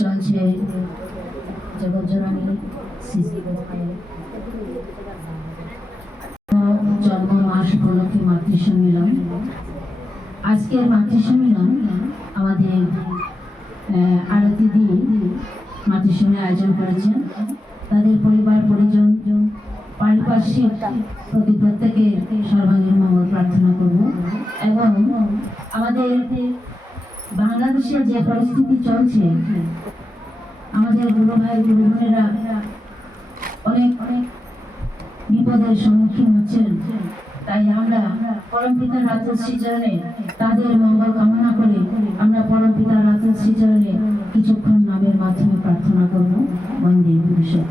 চলছে জগৎজননী শিশু জন্ম মাস উপলক্ষে মাতৃ সম্মেলন। আজকের মাতৃ সম্মেলন আমাদের আরতি দিয়ে মাতৃ সম্মেলন আয়োজন করেছেন। তাদের পরিবার পরিজন পারিপার্শ্বিক প্রতি প্রত্যেকে সর্বাঙ্গীন মঙ্গল প্রার্থনা করব। এবং আমাদের বাংলাদেশে যে পরিস্থিতি চলছে, আমাদের গুরু ভাই গুরু বোনেরা অনেক অনেক বিপদের সম্মুখীন হচ্ছেন। তাই আমরা পরম পিতার রাজশ্রী চরণে তাদের মঙ্গল কামনা করে আমরা পরম পিতার রাজশ্রী চরণে কিছুক্ষণ নামের মাধ্যমে প্রার্থনা করব। বন্দে ভবিষ্যৎ।